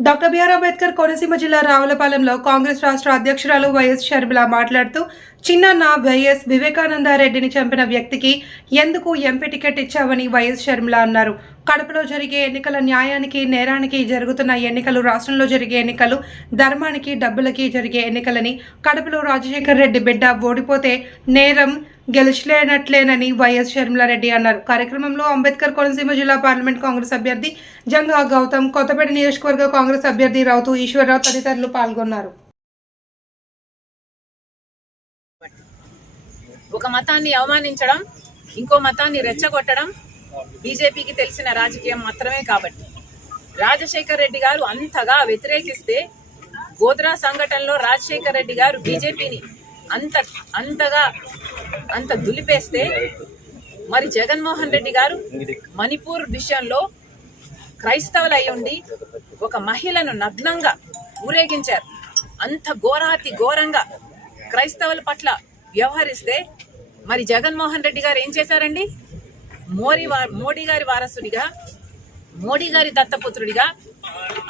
Doctor BR Ambedkar Konaseema జిల్లా రావులపాలెంలో కాంగ్రెస్ రాష్ట్ర అధ్యక్షురాలు వైఎస్ షర్మిల మాట్లాడుతూ చిన్నన్న వైఎస్ వివేకానందారెడ్డిని చంపిన వ్యక్తికి ఎందుకు ఎంపీ టికెట్ ఇచ్చావని వైఎస్ షర్మిల అన్నారు. కడపలో జరిగే ఎన్నికల న్యాయానికి నేరానికి జరుగుతున్న ఎన్నికలు రాష్ట్రంలో జరిగే ఎన్నికలు ధర్మానికి డబ్బులకి జరిగే ఎన్నికలని కడపలో రాజశేఖర్ రెడ్డి బిడ్డ ఓడిపోతే నేరం గెలిచలేనట్లేనని వైఎస్ షర్మిలారెడ్డి అన్నారు. కార్యక్రమంలో అంబేద్కర్ కోనసీమ జిల్లా పార్లమెంట్ కాంగ్రెస్ అభ్యర్థి జంగా గౌతమ్ కొత్తపేట నియోజకవర్గ కాంగ్రెస్ అభ్యర్థి రౌతు ఈశ్వరరావు తదితరులు పాల్గొన్నారు. ఒక మతాన్ని అవమానించడం ఇంకో మతాన్ని రెచ్చగొట్టడం బీజేపీకి తెలిసిన రాజకీయం మాత్రమే కాబట్టి. రాజశేఖర్ రెడ్డి గారు అంతగా వ్యతిరేకిస్తే గోద్రా సంఘటనలో రాజశేఖర్ రెడ్డి గారు బీజేపీని అంత అంతగా అంత దులిపేస్తే మరి జగన్మోహన్ రెడ్డి గారు మణిపూర్ విషయంలో క్రైస్తవులు అయి ఉండి ఒక మహిళను నగ్నంగా ఊరేగించారు. అంత ఘోరాతి ఘోరంగా క్రైస్తవుల పట్ల వ్యవహరిస్తే మరి జగన్మోహన్ రెడ్డి గారు ఏం చేశారండి? మోడీ మోడీ గారి వారసుడిగా మోడీ గారి దత్తపుత్రుడిగా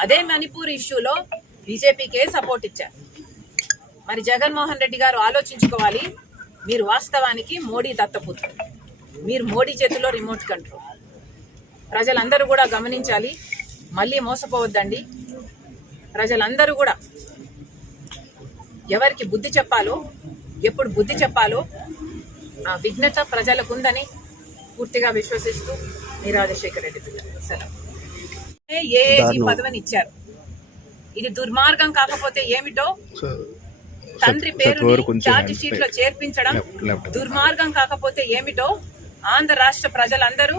అదే మణిపూర్ ఇష్యూలో బీజేపీకే సపోర్ట్ ఇచ్చారు. మరి జగన్మోహన్ రెడ్డి గారు ఆలోచించుకోవాలి. మీరు వాస్తవానికి మోడీ దత్తపుత్రుడు. మీరు మోడీ చేతిలో రిమోట్ కంట్రోల్. ప్రజలందరూ కూడా గమనించాలి మళ్ళీ మోసపోవద్దండి. ప్రజలందరూ కూడా ఎవరికి బుద్ధి చెప్పాలో ఎప్పుడు బుద్ధి చెప్పాలో ఆ విఘ్నత ప్రజలకు ఉందని పూర్తిగా విశ్వసిస్తూ మీ రాజశేఖర రెడ్డి సెలవు. ఏ ఈ పదవిని ఇచ్చారు? ఇది దుర్మార్గం కాకపోతే ఏమిటో? తండ్రి పేరు ఛార్జ్ షీట్లో చేర్పించడం దుర్మార్గం కాకపోతే ఏమిటో ఆంధ్ర రాష్ట్ర ప్రజలందరూ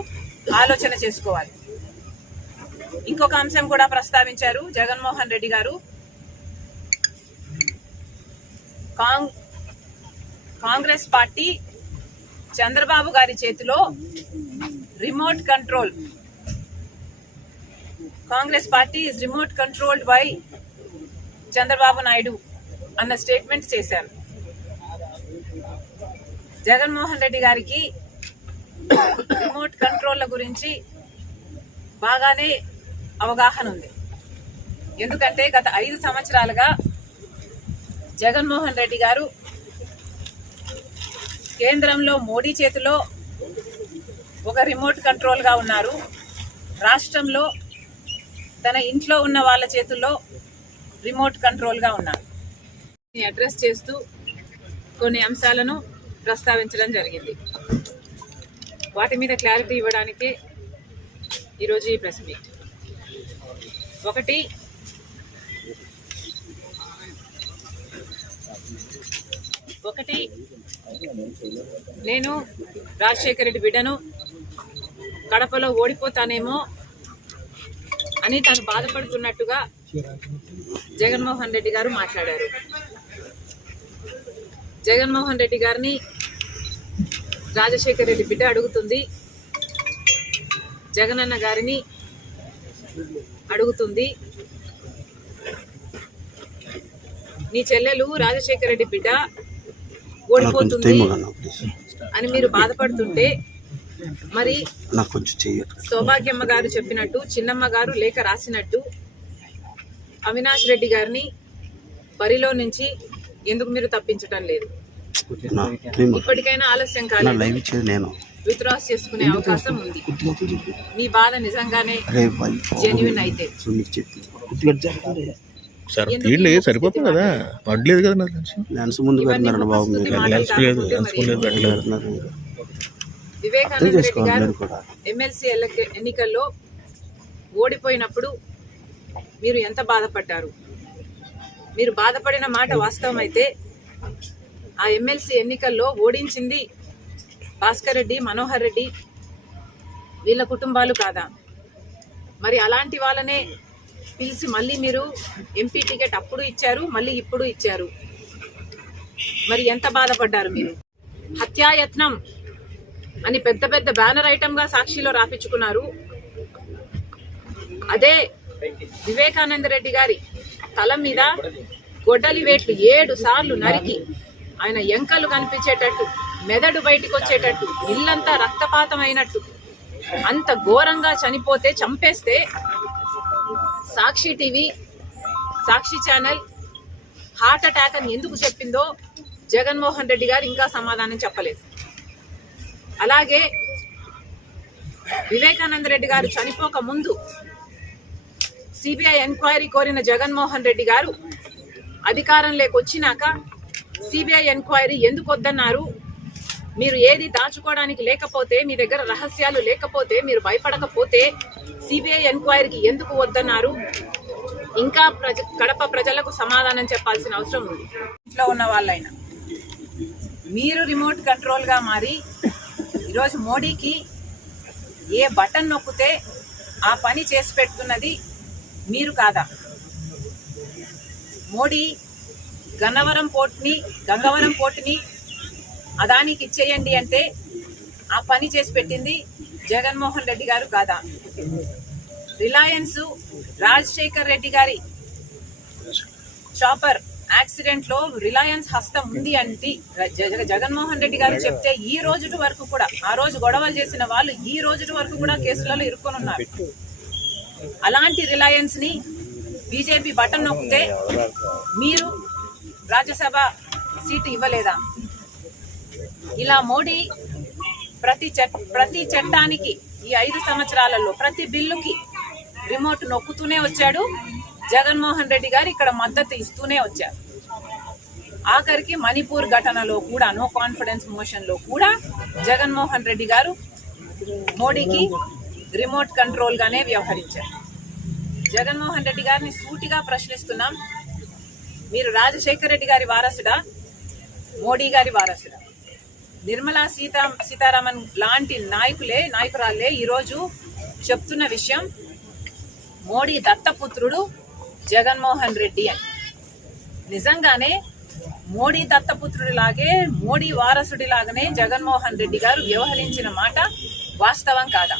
ఆలోచన చేసుకోవాలి. ఇంకొక అంశం కూడా ప్రస్తావించారు జగన్మోహన్ రెడ్డి గారు. కాంగ్ కాంగ్రెస్ పార్టీ చంద్రబాబు గారి చేతిలో remote control. Congress party is remote controlled by Chandrababu Naidu. అన్న స్టేట్మెంట్ చేశారు జగన్మోహన్ రెడ్డి గారికి రిమోట్ కంట్రోల్ల గురించి బాగానే అవగాహన ఉంది. ఎందుకంటే గత ఐదు సంవత్సరాలుగా జగన్మోహన్ రెడ్డి గారు కేంద్రంలో మోడీ చేతిలో ఒక రిమోట్ కంట్రోల్గా ఉన్నారు. రాష్ట్రంలో తన ఇంట్లో ఉన్న వాళ్ళ చేతుల్లో రిమోట్ కంట్రోల్గా ఉన్నారు. అడ్రస్ చేస్తూ కొన్ని అంశాలను ప్రస్తావించడం జరిగింది. వాటి మీద క్లారిటీ ఇవ్వడానికి ఈరోజు ఈ ప్రెస్ మీట్. ఒకటి ఒకటి నేను రాజశేఖర రెడ్డి బిడ్డను కడపలో ఓడిపోతానేమో అని తను బాధపడుతున్నట్టుగా జగన్మోహన్ రెడ్డి గారు మాట్లాడారు. జగన్మోహన్ రెడ్డి గారిని రాజశేఖర రెడ్డి బిడ్డ అడుగుతుంది. జగనన్న గారిని అడుగుతుంది. నీ చెల్లెలు రాజశేఖర రెడ్డి బిడ్డ ఓడిపోతుంది అని మీరు బాధపడుతుంటే మరి సౌభాగ్యమ్మ గారు చెప్పినట్టు చిన్నమ్మ గారు లేఖ రాసినట్టు అవినాష్ రెడ్డి గారిని బరిలో నుంచి ఎందుకు మీరు తప్పించటం లేదు? ఇప్పటికైనా ఆలస్యం కాలేదు. ఇచ్చేది నేను. విత్డ్రాస్ చేసుకునే అవకాశం ఉంది. మీ బాధ నిజంగానే జెన్యున్ అయితే. తీయలే సరిపోతుంది కదా. పడలేదు కదా ముందు పెడుతున్నారు బాబు లెన్స్ లేదు లెన్స్ పెట్టలేదు వివేకానంద రెడ్డి గారు ఎమ్మెల్సీ ఎన్నికల్లో ఓడిపోయినప్పుడు మీరు ఎంత బాధపడ్డారు? మీరు బాధపడిన మాట వాస్తవం అయితే ఆ ఎమ్మెల్సీ ఎన్నికల్లో ఓడించింది భాస్కర్ రెడ్డి మనోహర్ రెడ్డి వీళ్ళ కుటుంబాలు కాదా? మరి అలాంటి వాళ్ళనే పిలిచి మళ్ళీ మీరు ఎంపీ టికెట్ అప్పుడు ఇచ్చారు మళ్ళీ ఇప్పుడు ఇచ్చారు. మరి ఎంత బాధపడ్డారు మీరు? హత్యాయత్నం అని పెద్ద పెద్ద బ్యానర్ ఐటమ్గా సాక్షిలో రాపించుకున్నారు. అదే వివేకానంద రెడ్డి గారి తల మీద గొడ్డలి వేట్లు ఏడు సార్లు నరికి ఆయన ఎంకలు కనిపించేటట్టు మెదడు బయటికి వచ్చేటట్టు ఇల్లంతా రక్తపాతం అయినట్టు అంత ఘోరంగా చనిపోతే చంపేస్తే Sakshi TV Sakshi channel heart attack అని ఎందుకు చెప్పిందో జగన్మోహన్ రెడ్డి గారు ఇంకా సమాధానం చెప్పలేదు. అలాగే వివేకానంద రెడ్డి గారు చనిపోక ముందు సిబిఐ ఎంక్వైరీ కోరిన జగన్మోహన్ రెడ్డి గారు అధికారంలోకి వచ్చినాక సిబిఐ ఎంక్వైరీ ఎందుకు వద్దన్నారు? మీరు ఏది దాచుకోవడానికి లేకపోతే మీ దగ్గర రహస్యాలు లేకపోతే మీరు భయపడకపోతే సిబిఐ ఎంక్వైరీకి ఎందుకు వద్దన్నారు? ఇంకా ప్రజ కడప ప్రజలకు సమాధానం చెప్పాల్సిన అవసరం ఉంది. ఇంట్లో ఉన్న వాళ్ళైనా. మీరు రిమోట్ కంట్రోల్గా మారి ఈరోజు మోడీకి ఏ బటన్ నొక్కితే ఆ పని చేసి పెడుతున్నది మీరు కాదా? మోడీ గన్నవరం పోర్ట్ని గంగవరం పోర్ట్ని అదానికి ఇచ్చేయండి అంటే ఆ పని చేసి పెట్టింది జగన్మోహన్ రెడ్డి గారు కాదా? రిలయన్స్ రాజశేఖర్ రెడ్డి గారి చాపర్ యాక్సిడెంట్లో రిలయన్స్ హస్తం ఉంది అంటే జగన్మోహన్ రెడ్డి గారు చెప్తే ఈ రోజు వరకు కూడా ఆ రోజు గొడవలు చేసిన వాళ్ళు ఈ రోజు వరకు కూడా కేసులలో ఇరుక్కొని ఉన్నారు. అలాంటి రిలయన్స్ని బీజేపీ బటన్ నొక్కితే మీరు రాజ్యసభ సీటు ఇవ్వలేదా? ఇలా మోడీ ప్రతి చట్ ప్రతి చట్టానికి ఈ ఐదు సంవత్సరాలలో ప్రతి బిల్లుకి రిమోట్ నొక్కుతూనే వచ్చాడు. జగన్మోహన్ రెడ్డి గారు ఇక్కడ మద్దతు ఇస్తూనే వచ్చారు. ఆఖరికి మణిపూర్ ఘటనలో కూడా నో కాన్ఫిడెన్స్ మోషన్లో కూడా జగన్మోహన్ రెడ్డి గారు మోడీకి రిమోట్ కంట్రోల్గానే వ్యవహరించారు. జగన్మోహన్ రెడ్డి గారిని సూటిగా ప్రశ్నిస్తున్నాం. మీరు రాజశేఖర రెడ్డి గారి వారసుడా? మోడీ గారి వారసుడా? నిర్మలా సీతా సీతారామన్ లాంటి నాయకులే నాయకురాలే ఈరోజు చెప్తున్న విషయం మోడీ దత్తపుత్రుడు జగన్మోహన్ రెడ్డి అని. నిజంగానే మోడీ దత్తపుత్రుడిలాగే మోడీ వారసుడిలాగానే జగన్మోహన్ రెడ్డి గారు వ్యవహరించిన మాట వాస్తవం కాదా?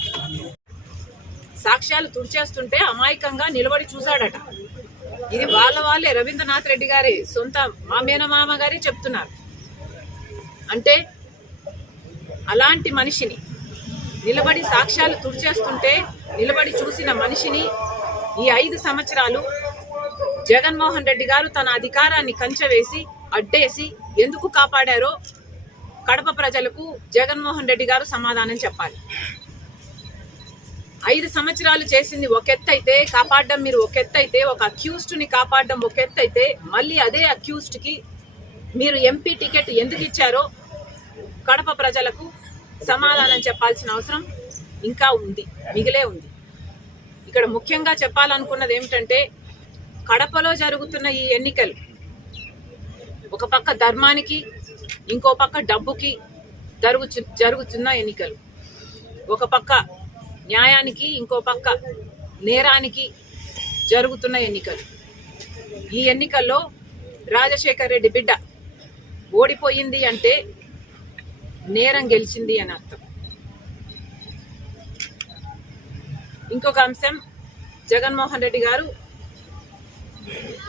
సాక్ష్యాలు తుడిచేస్తుంటే అమాయకంగా నిలబడి చూశాడట. ఇది వాళ్ళ వాళ్ళే. రవీంద్రనాథ్ రెడ్డి గారి సొంత మా మేనమామ గారే చెప్తున్నారు. అంటే అలాంటి మనిషిని నిలబడి సాక్ష్యాలు తుడిచేస్తుంటే నిలబడి చూసిన మనిషిని ఈ ఐదు సంవత్సరాలు జగన్మోహన్ రెడ్డి గారు తన అధికారాన్ని కంచవేసి అడ్డేసి ఎందుకు కాపాడారో కడప ప్రజలకు జగన్మోహన్ రెడ్డి గారు సమాధానం చెప్పాలి. ఐదు సంవత్సరాలు చేసింది ఒక ఎత్తు అయితే కాపాడడం మీరు ఒక ఎత్తు అయితే ఒక అక్యూస్డ్ని కాపాడడం ఒక ఎత్తు అయితే మళ్ళీ అదే అక్యూస్డ్కి మీరు ఎంపీ టికెట్ ఎందుకు ఇచ్చారో కడప ప్రజలకు సమాధానం చెప్పాల్సిన అవసరం ఇంకా ఉంది మిగిలే ఉంది. ఇక్కడ ముఖ్యంగా చెప్పాలనుకున్నది ఏమిటంటే కడపలో జరుగుతున్న ఈ ఎన్నికలు ఒక పక్క ధర్మానికి ఇంకో పక్క డబ్బుకి జరుగు జరుగుతున్న ఎన్నికలు ఒక పక్క న్యాయానికి ఇంకో పక్క నేరానికి జరుగుతున్న ఎన్నికలు. ఈ ఎన్నికల్లో రాజశేఖర్ రెడ్డి బిడ్డ ఓడిపోయింది అంటే నేరం గెలిచింది అని అర్థం. ఇంకొక అంశం జగన్మోహన్ రెడ్డి గారు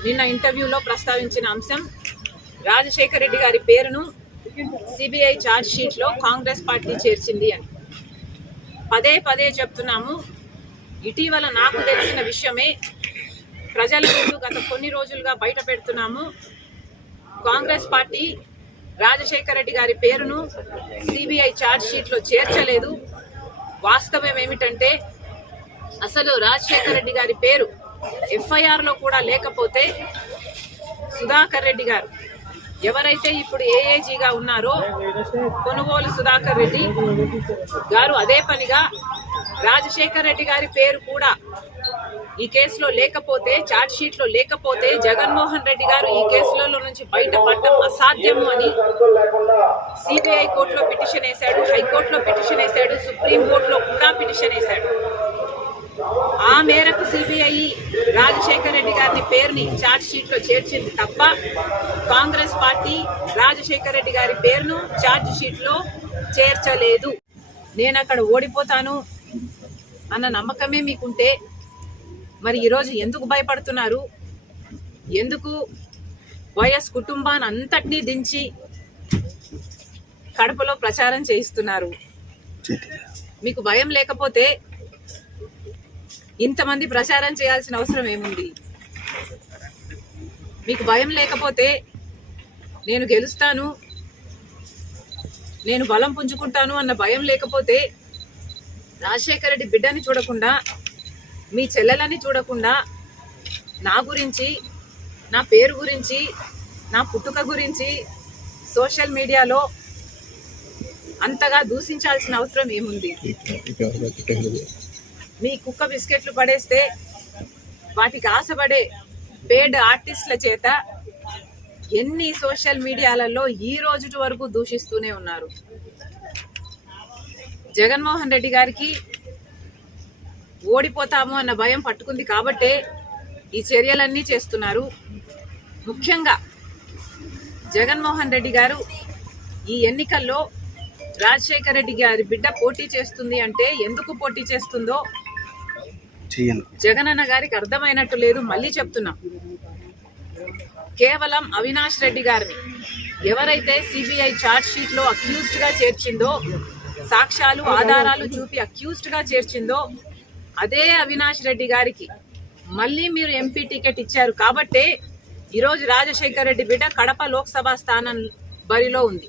నిన్న ఇంటర్వ్యూలో ప్రస్తావించిన అంశం రాజశేఖర్ రెడ్డి గారి పేరును సిబిఐ ఛార్జ్ షీట్లో కాంగ్రెస్ పార్టీ చేర్చింది అని. పదే పదే చెప్తున్నాము. ఇటీవల నాకు తెలిసిన విషయమే ప్రజల ముందు గత కొన్ని రోజులుగా బయట పెడుతున్నాము. కాంగ్రెస్ పార్టీ రాజశేఖర రెడ్డి గారి పేరును సిబిఐ ఛార్జ్షీట్లో చేర్చలేదు. వాస్తవం ఏమిటంటే అసలు రాజశేఖర రెడ్డి గారి పేరు ఎఫ్ఐఆర్లో కూడా లేకపోతే సుధాకర్ రెడ్డి గారు ఎవరైతే ఇప్పుడు ఏఏజీగా ఉన్నారో కొనుగోలు సుధాకర్ రెడ్డి గారు అదే పనిగా రాజశేఖర్ రెడ్డి గారి పేరు కూడా ఈ కేసులో లేకపోతే చార్ట్షీట్లో లేకపోతే జగన్మోహన్ రెడ్డి గారు ఈ కేసులలో నుంచి బయటపడటం అసాధ్యము అని సిబిఐ కోర్టులో పిటిషన్ వేశాడు హైకోర్టులో పిటిషన్ వేశాడు సుప్రీం కోర్టులో కూడా పిటిషన్ వేశాడు. ఆ మేరకు సిబిఐ రాజశేఖర్ రెడ్డి గారిని పేరుని చార్జ్ షీట్లో చేర్చింది తప్ప కాంగ్రెస్ పార్టీ రాజశేఖర్ రెడ్డి గారి పేరును ఛార్జ్ షీట్లో చేర్చలేదు. నేను అక్కడ ఓడిపోతాను అన్న నమ్మకమే మీకుంటే మరి ఈరోజు ఎందుకు భయపడుతున్నారు? ఎందుకు వైఎస్ కుటుంబాన్ని అంతటినీ దించి కడపలో ప్రచారం చేయిస్తున్నారు? మీకు భయం లేకపోతే ఇంతమంది ప్రచారం చేయాల్సిన అవసరం ఏముంది? మీకు భయం లేకపోతే నేను గెలుస్తాను నేను బలం పుంజుకుంటాను అన్న భయం లేకపోతే రాజశేఖర రెడ్డి బిడ్డని చూడకుండా మీ చెల్లెలని చూడకుండా నా గురించి నా పేరు గురించి నా పుట్టుక గురించి సోషల్ మీడియాలో అంతగా దూషించాల్సిన అవసరం ఏముంది? మీ కుక్క బిస్కెట్లు పడేస్తే వాటికి ఆశపడే పేడ్ ఆర్టిస్టుల చేత ఎన్ని సోషల్ మీడియాలలో ఈ రోజు వరకు దూషిస్తూనే ఉన్నారు? జగన్మోహన్ రెడ్డి గారికి ఓడిపోతాము అన్న భయం పట్టుకుంది కాబట్టే ఈ చర్యలన్నీ చేస్తున్నారు. ముఖ్యంగా జగన్మోహన్ రెడ్డి గారు ఈ ఎన్నికల్లో రాజశేఖర రెడ్డి గారి బిడ్డ పోటీ చేస్తుంది అంటే ఎందుకు పోటీ చేస్తుందో చెయ్యను. జగనన్న గారికి అర్థమైనట్టు లేదు మళ్ళీ చెప్తున్నాం. కేవలం అవినాష్ రెడ్డి గారిని. ఎవరైతే సిబిఐ ఛార్జ్ షీట్లో అక్యూజ్డ్గా చేర్చిందో సాక్ష్యాలు ఆధారాలు చూపి అక్యూజ్డ్గా చేర్చిందో అదే అవినాష్ రెడ్డి గారికి మళ్ళీ మీరు ఎంపీ టికెట్ ఇచ్చారు కాబట్టే ఈరోజు రాజశేఖర్ రెడ్డి బిడ్డ కడప లోక్సభ స్థానం బరిలో ఉంది.